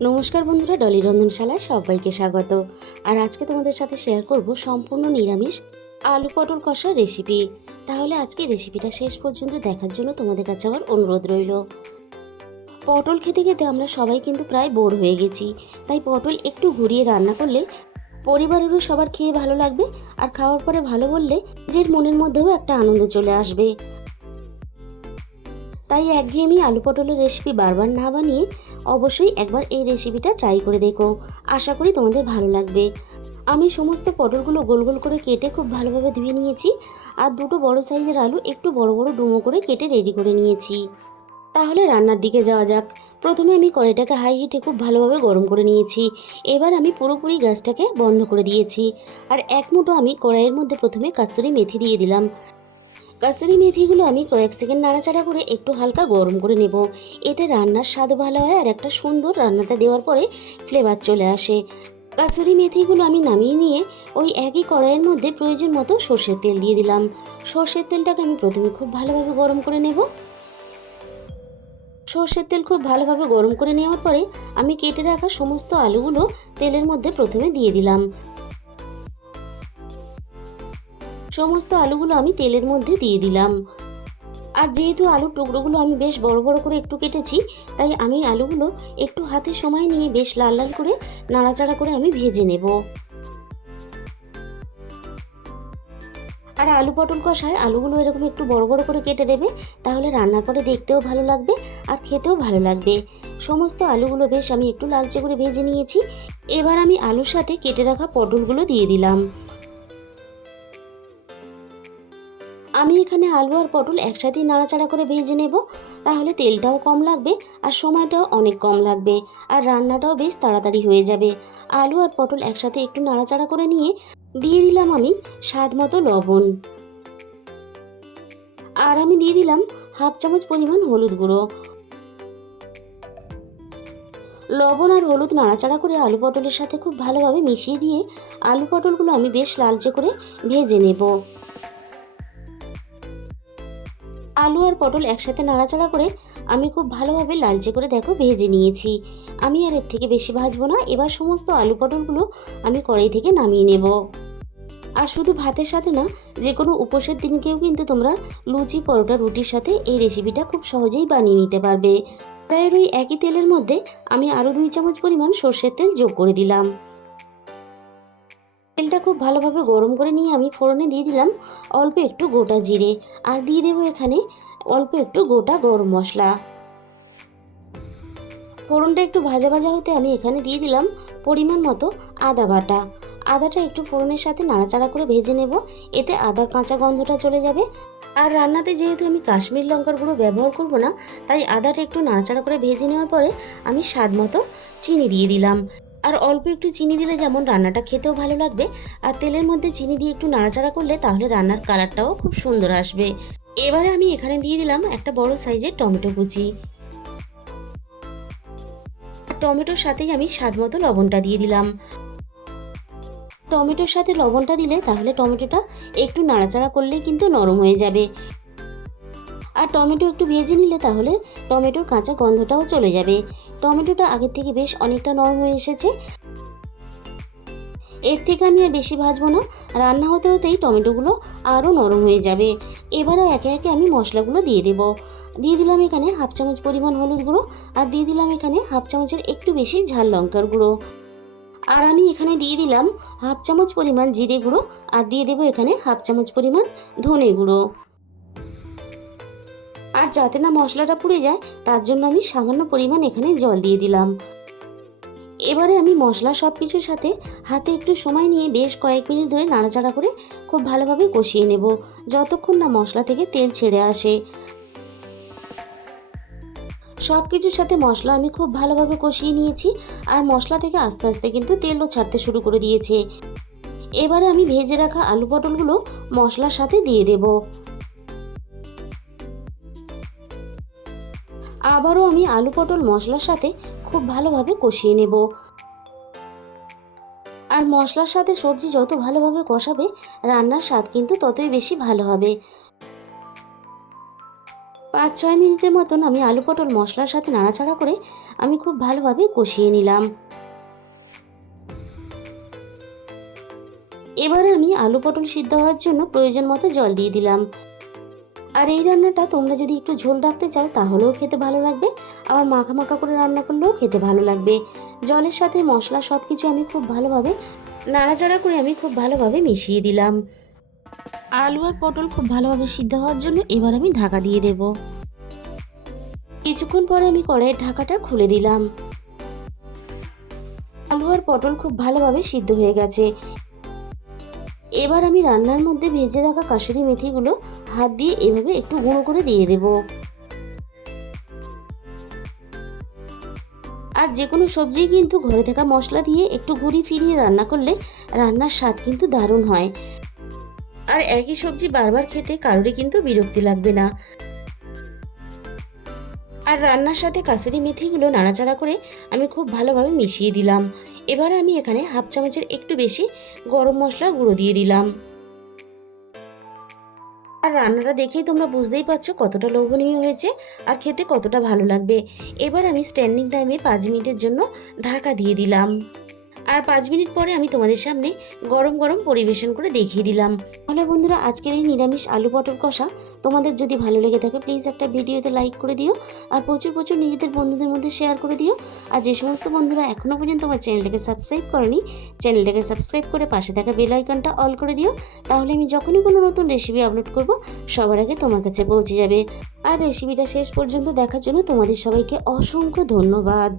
নমস্কার বন্ধুরা, ডলি রন্ধনশালায় সবাইকে স্বাগত। আর আজকে তোমাদের সাথে শেয়ার করব সম্পূর্ণ নিরামিষ আলু পটল কষার রেসিপি। তাহলে আজকে রেসিপিটা শেষ পর্যন্ত দেখার জন্য তোমাদের কাছে আমার অনুরোধ রইল। পটল খেতে খেতে আমরা সবাই কিন্তু প্রায় বোর হয়ে গেছি, তাই পটল একটু ঘুরিয়ে রান্না করলে পরিবারেরও সবার খেয়ে ভালো লাগবে, আর খাওয়ার পরে ভালো বললে নিজের মনের মধ্যেও একটা আনন্দ চলে আসবে। তাই একঘেয়েমি আলু পটলের রেসিপি বারবার না বানিয়ে অবশ্যই একবার এই রেসিপিটা ট্রাই করে দেখো। আশা করি তোমাদের ভালো লাগবে। আমি সমস্ত পটলগুলো গোল গোল করে কেটে খুব ভালোভাবে ধুয়ে নিয়েছি, আর দুটো বড় সাইজের আলু একটু বড় বড় ডুমো করে কেটে রেডি করে নিয়েছি। তাহলে রান্নার দিকে যাওয়া যাক। প্রথমে আমি কড়াইটাকে হাই হিটে খুব ভালোভাবে গরম করে নিয়েছি। এবার আমি পুরোপুরি গ্যাসটাকে বন্ধ করে দিয়েছি, আর এক মুঠো আমি কড়াইয়ের মধ্যে প্রথমে কাসুরি মেথি দিয়ে দিলাম। কাসুরি মেথিগুলো আমি কয়েক সেকেন্ড নাড়াচাড়া করে একটু হালকা গরম করে নেব। এতে রান্নার স্বাদ ভালো হয়, আর একটা সুন্দর রান্নাতে দেওয়ার পরে ফ্লেভার চলে আসে। কাসুরি মেথিগুলো আমি নামিয়ে নিয়ে ওই একই কড়াইয়ের মধ্যে প্রয়োজন মতো সর্ষের তেল দিয়ে দিলাম। সর্ষের তেলটাকে আমি প্রথমে খুব ভালোভাবে গরম করে নেব। সর্ষের তেল খুব ভালোভাবে গরম করে নেওয়ার পরে আমি কেটে রাখা সমস্ত আলুগুলো তেলের মধ্যে প্রথমে দিয়ে দিলাম। সমস্ত আলুগুলো আমি তেলের মধ্যে দিয়ে দিলাম। আর যেহেতু আলুর টুকরোগুলো আমি বেশ বড় বড় করে একটু কেটেছি, তাই আমি আলুগুলো একটু হাতে সময় নিয়ে বেশ লাল লাল করে নাড়াচাড়া করে আমি ভেজে নেব। আর আলু পটল কষায় আলুগুলো এরকম একটু বড় বড় করে কেটে দেবে, তাহলে রান্নার পরে দেখতেও ভালো লাগবে আর খেতেও ভালো লাগবে। সমস্ত আলুগুলো বেশ আমি একটু লালচে করে ভেজে নিয়েছি। এবার আমি আলুর সাথে কেটে রাখা পটলগুলো দিয়ে দিলাম। আমি এখানে আলু আর পটল একসাথেই নাড়াচাড়া করে ভেজে নেব, তাহলে তেলটাও কম লাগবে আর সময়টাও অনেক কম লাগবে, আর রান্নাটাও বেশ তাড়াতাড়ি হয়ে যাবে। আলু আর পটল একসাথে একটু নাড়াচাড়া করে নিয়ে দিয়ে দিলাম আমি স্বাদ মতো লবণ, আর আমি দিয়ে দিলাম হাফ চামচ পরিমাণ হলুদ গুঁড়ো। লবণ আর হলুদ নাড়াচাড়া করে আলু পটলের সাথে খুব ভালোভাবে মিশিয়ে দিয়ে আলু পটলগুলো আমি বেশ লালচে করে ভেজে নেব। আলু আর পটল একসাথে নাড়াচাড়া করে আমি খুব ভালোভাবে লালচে করে দেখো ভেজে নিয়েছি। আমি আর এর থেকে বেশি ভাজবো না। এবার সমস্ত আলু পটলগুলো আমি কড়াই থেকে নামিয়ে নেব। আর শুধু ভাতের সাথে না, যে কোনো উপোসের দিনকেও কিন্তু তোমরা লুচি, পরোটা, রুটির সাথে এই রেসিপিটা খুব সহজেই বানিয়ে নিতে পারবে। প্রায় ওই একই তেলের মধ্যে আমি আরও 2 চামচ পরিমাণ সর্ষের তেল যোগ করে দিলাম। তেলটা খুব ভালোভাবে গরম করে নিয়ে আমি ফোড়নে দিয়ে দিলাম অল্প একটু গোটা জিরে, আর দিয়ে দেবো এখানে অল্প একটু গোটা গরম মশলা। ফোড়নটা একটু ভাজা ভাজা হতে আমি এখানে দিয়ে দিলাম পরিমাণ মতো আদা বাটা। আদাটা একটু ফোড়নের সাথে নাড়াচাড়া করে ভেজে নেব, এতে আদার কাঁচা গন্ধটা চলে যাবে। আর রান্নাতে যেহেতু আমি কাশ্মীরি লঙ্কার গুঁড়ো ব্যবহার করব না, তাই আদাটা একটু নাড়াচাড়া করে ভেজে নেওয়ার পরে আমি স্বাদ মতো চিনি দিয়ে দিলাম। আর অল্প একটু চিনি দিলে যেমন রান্নাটা খেতেও ভালো লাগবে, আর তেলের মধ্যে চিনি দিয়ে একটু নাড়াচাড়া করলে তাহলে রান্নার কালারটাও খুব সুন্দর আসবে। এবারে আমি এখানে দিয়ে দিলাম একটা বড় সাইজের টমেটো কুচি। টমেটোর সাথেই আমি স্বাদ মতো লবণটা দিয়ে দিলাম। টমেটোর সাথে লবণটা দিলে তাহলে টমেটোটা একটু নাড়াচাড়া করলেই কিন্তু নরম হয়ে যাবে। আর টমেটো একটু ভেজে নিলে তাহলে টমেটোর কাঁচা গন্ধটাও চলে যাবে। টমেটোটা আগের থেকে বেশ অনেকটা নরম হয়ে এসেছে। এর থেকে আমি আর বেশি ভাজবো না, রান্না হতে হতেই টমেটোগুলো আরও নরম হয়ে যাবে। এবারে একে একে আমি মশলাগুলো দিয়ে দেব। দিয়ে দিলাম এখানে হাফ চামচ পরিমাণ হলুদ গুঁড়ো, আর দিয়ে দিলাম এখানে হাফ চামচের একটু বেশি ঝাল লঙ্কার গুঁড়ো, আর আমি এখানে দিয়ে দিলাম হাফ চামচ পরিমাণ জিরে গুঁড়ো, আর দিয়ে দেবো এখানে হাফ চামচ পরিমাণ ধনে গুঁড়ো। আর যাতে না মশলাটা পুড়ে যায়, তার জন্য আমি সামান্য পরিমাণ এখানে জল দিয়ে দিলাম। এবারে আমি মশলা সব কিছুর সাথে হাতে একটু সময় নিয়ে বেশ কয়েক মিনিট ধরে নাড়াচাড়া করে খুব ভালোভাবে কষিয়ে নেব, যতক্ষণ না মশলা থেকে তেল ছেড়ে আসে। সব কিছুর সাথে মশলা আমি খুব ভালোভাবে কষিয়ে নিয়েছি, আর মশলা থেকে আস্তে আস্তে কিন্তু তেলও ছাড়তে শুরু করে দিয়েছে। এবারে আমি ভেজে রাখা আলু পটলগুলো মশলার সাথে দিয়ে দেব। আবারও আমি আলু পটল মশলার সাথে খুব ভালোভাবে কষিয়ে নেব। আর মশলার সাথে সবজি যত ভালোভাবে কষাবে, রান্নার স্বাদ কিন্তু ততই বেশি ভালো হবে। 5-6 মিনিটের মতন আমি আলু পটল মশলার সাথে নাড়াচাড়া করে আমি খুব ভালোভাবে কষিয়ে নিলাম। এবারে আমি আলু পটল সিদ্ধ হওয়ার জন্য প্রয়োজন মতো জল দিয়ে দিলাম। আর এই রান্নাটা তোমরা যদি একটু ঝোল রাখতে চাও তাহলেও খেতে ভালো লাগবে, আবার মাখা মাখা করে রান্না করলেও খেতে ভালো লাগবে। জলের সাথে মশলা সব কিছু আমি খুব ভালোভাবে নাড়াচাড়া করে আমি খুব ভালোভাবে মিশিয়ে দিলাম। আলু আর পটল খুব ভালোভাবে সিদ্ধ হওয়ার জন্য এবার আমি ঢাকা দিয়ে দেব। কিছুক্ষণ পরে আমি কড়াইয়ের ঢাকাটা খুলে দিলাম। আলু আর পটল খুব ভালোভাবে সিদ্ধ হয়ে গেছে। এবার আমি রান্নার মধ্যে ভেজে রাখা কাসুরি মেথিগুলো হাত দিয়ে এভাবে একটু গুঁড়ো করে দিয়ে দেব। আর যে কোনো সবজি কিন্তু ঘরে থাকা মশলা দিয়ে একটু ঘুরিয়ে ফিরিয়ে রান্না করলে রান্নার স্বাদ কিন্তু দারুণ হয়। আর একই সবজি বারবার খেতে কারোরই কিন্তু বিরক্তি লাগবে না। আর রান্নার সাথে কাসুরি মেথিগুলো নাড়াচাড়া করে আমি খুব ভালোভাবে মিশিয়ে দিলাম। এবারে আমি এখানে হাফ চামচের একটু বেশি গরম মশলার গুঁড়ো দিয়ে দিলাম। আর রান্নাটা দেখেই তোমরা বুঝতেই পারছো কতটা লোভনীয় হয়েছে আর খেতে কতটা ভালো লাগবে। এবার আমি স্ট্যান্ডিং টাইমে 5 মিনিটের জন্য ঢাকা দিয়ে দিলাম। আর 5 মিনিট পরে আমি তোমাদের সামনে গরম গরম পরিবেশন করে দেখিয়ে দিলাম। তাহলে বন্ধুরা, আজকের এই নিরামিষ আলু পটল কষা তোমাদের যদি ভালো লেগে থাকে প্লিজ একটা ভিডিওতে লাইক করে দিও, আর প্রচুর প্রচুর নিজেদের বন্ধুদের মধ্যে শেয়ার করে দিও। আর যে সমস্ত বন্ধুরা এখনও পর্যন্ত আমার চ্যানেলটাকে সাবস্ক্রাইব করনি, চ্যানেলটাকে সাবস্ক্রাইব করে পাশে থাকা বেল আইকনটা অল করে দিও। তাহলে আমি যখনই কোনো নতুন রেসিপি আপলোড করব সবার আগে তোমার কাছে পৌঁছে যাবে। আর রেসিপিটা শেষ পর্যন্ত দেখার জন্য তোমাদের সবাইকে অসংখ্য ধন্যবাদ।